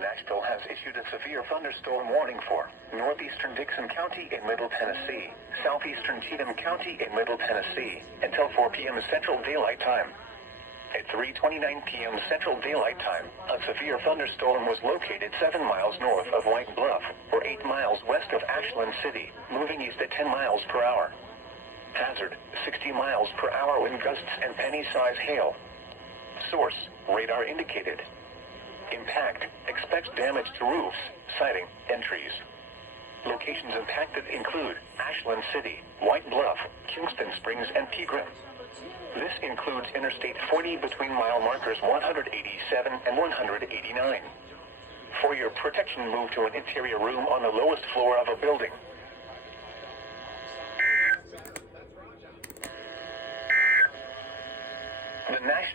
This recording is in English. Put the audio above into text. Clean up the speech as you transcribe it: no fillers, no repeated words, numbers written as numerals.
Nashville has issued a severe thunderstorm warning for northeastern Dixon County in Middle Tennessee, southeastern Cheatham County in Middle Tennessee, until 4 p.m. Central Daylight Time. At 3:29 p.m. Central Daylight Time, a severe thunderstorm was located 7 miles north of White Bluff, or 8 miles west of Ashland City, moving east at 10 miles per hour. Hazard, 60 miles per hour wind gusts and penny-size hail. Source, radar indicated. Impact, expects damage to roofs, siding, and trees. Locations impacted include Ashland City, White Bluff, Kingston Springs, and Pegram. This includes Interstate 40 between mile markers 187 and 189. For your protection, move to an interior room on the lowest floor of a building. The National